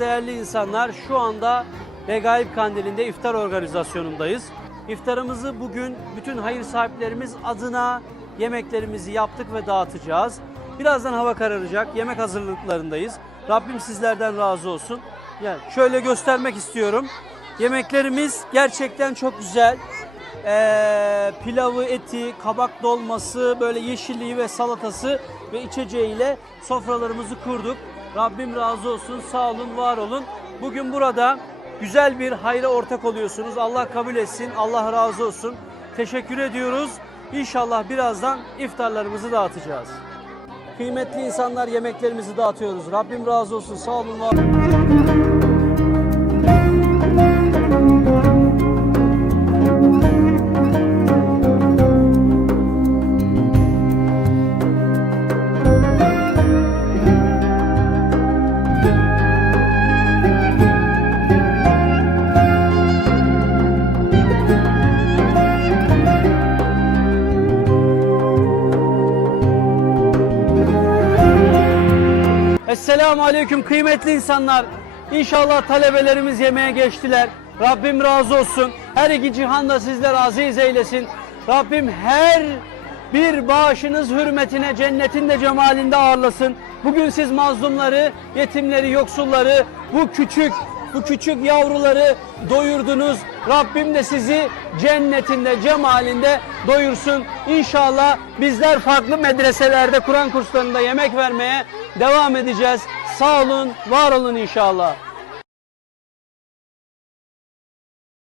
değerli insanlar. Şu anda Regaib Kandili'nde iftar organizasyonundayız. İftarımızı bugün bütün hayır sahiplerimiz adına yemeklerimizi yaptık ve dağıtacağız. Birazdan hava kararacak. Yemek hazırlıklarındayız. Rabbim sizlerden razı olsun. Yani şöyle göstermek istiyorum. Yemeklerimiz gerçekten çok güzel. Ee, pilavı, eti, kabak dolması, böyle yeşilliği ve salatası ve içeceğiyle sofralarımızı kurduk. Rabbim razı olsun, sağ olun, var olun. Bugün burada güzel bir hayra ortak oluyorsunuz. Allah kabul etsin, Allah razı olsun. Teşekkür ediyoruz. İnşallah birazdan iftarlarımızı dağıtacağız. Kıymetli insanlar yemeklerimizi dağıtıyoruz. Rabbim razı olsun, sağ olun, var olun. Esselamu Aleyküm kıymetli insanlar. İnşallah talebelerimiz yemeğe geçtiler. Rabbim razı olsun. Her iki cihanda sizler aziz eylesin. Rabbim her bir bağışınız hürmetine cennetin de cemalinde ağırlasın. Bugün siz mazlumları, yetimleri, yoksulları, bu küçük bu küçük yavruları doyurdunuz. Rabbim de sizi cennetinde, cemalinde doyursun. İnşallah bizler farklı medreselerde, Kur'an kurslarında yemek vermeye devam edeceğiz. Sağ olun, var olun inşallah.